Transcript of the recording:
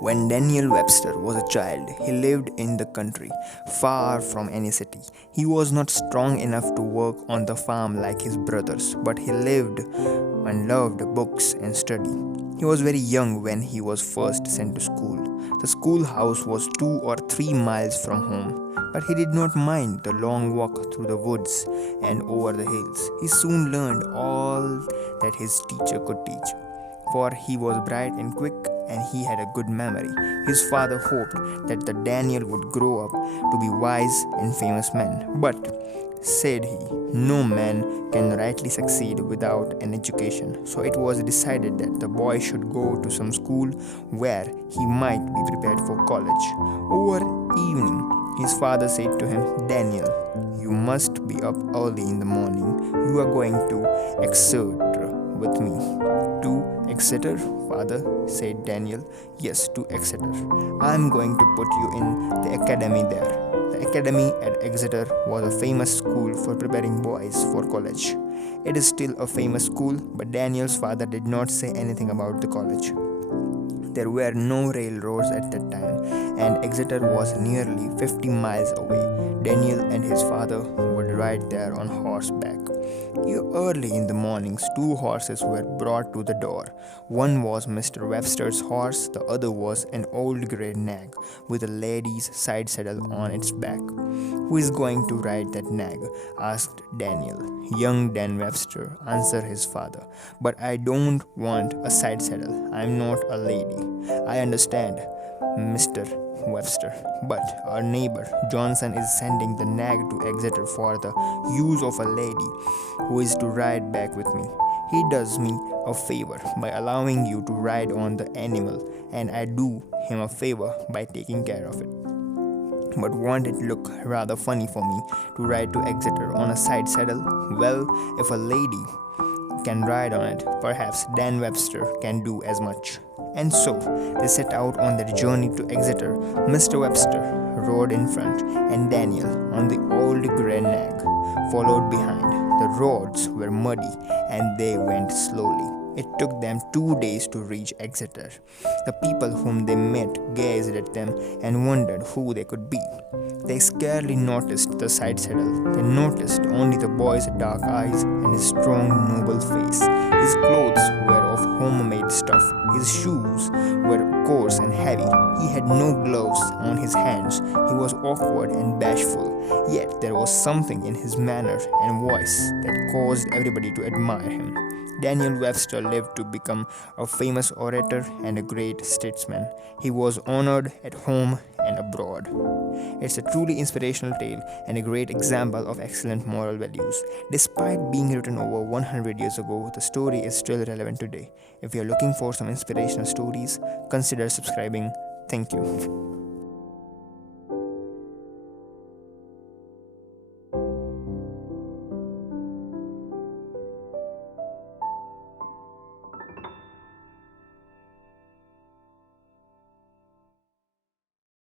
When Daniel Webster was a child, he lived in the country, far from any city. He was not strong enough to work on the farm like his brothers, but he lived and loved books and study. He was very young when he was first sent to school. The schoolhouse was 2 or 3 miles from home, but he did not mind the long walk through the woods and over the hills. He soon learned all that his teacher could teach, for he was bright and quick and he had a good memory. His father hoped that the Daniel would grow up to be wise and famous man. But, said he, no man can rightly succeed without an education. So it was decided that the boy should go to some school where he might be prepared for college. Over evening, his father said to him, Daniel, you must be up early in the morning. You are going to Exeter with me. To Exeter, father, said Daniel. Yes, to Exeter. I am going to put you in the academy there. The academy at Exeter was a famous school for preparing boys for college. It is still a famous school, but Daniel's father did not say anything about the college. There were no railroads at that time, and Exeter was nearly 50 miles away. Daniel and his father would ride there on horseback. Early in the mornings, 2 horses were brought to the door. One was Mr. Webster's horse, the other was an old grey nag with a lady's Sidesaddle on its back. Who is going to ride that nag? Asked Daniel. Young Dan Webster, answered his father. But I don't want a Sidesaddle. I'm not a lady. I understand, Mr. Webster, but our neighbor Johnson is sending the nag to Exeter for the use of a lady who is to ride back with me. He does me a favor by allowing you to ride on the animal, and I do him a favor by taking care of it. But won't it look rather funny for me to ride to Exeter on a Sidesaddle? Well, if a lady can ride on it, perhaps Dan Webster can do as much. And so they set out on their journey to Exeter. Mr. Webster rode in front, and Daniel on the old grey nag followed behind. The roads were muddy, and they went slowly. It took them 2 days to reach Exeter. The people whom they met gazed at them and wondered who they could be. They scarcely noticed the Sidesaddle. They noticed only the boy's dark eyes and his strong, noble face. His clothes were of homemade stuff. His shoes were coarse and heavy. He had no gloves on his hands. He was awkward and bashful. Yet there was something in his manner and voice that caused everybody to admire him. Daniel Webster lived to become a famous orator and a great statesman. He was honored at home and abroad. It's a truly inspirational tale and a great example of excellent moral values. Despite being written over 100 years ago, the story is still relevant today. If you're looking for some inspirational stories, consider subscribing. Thank you.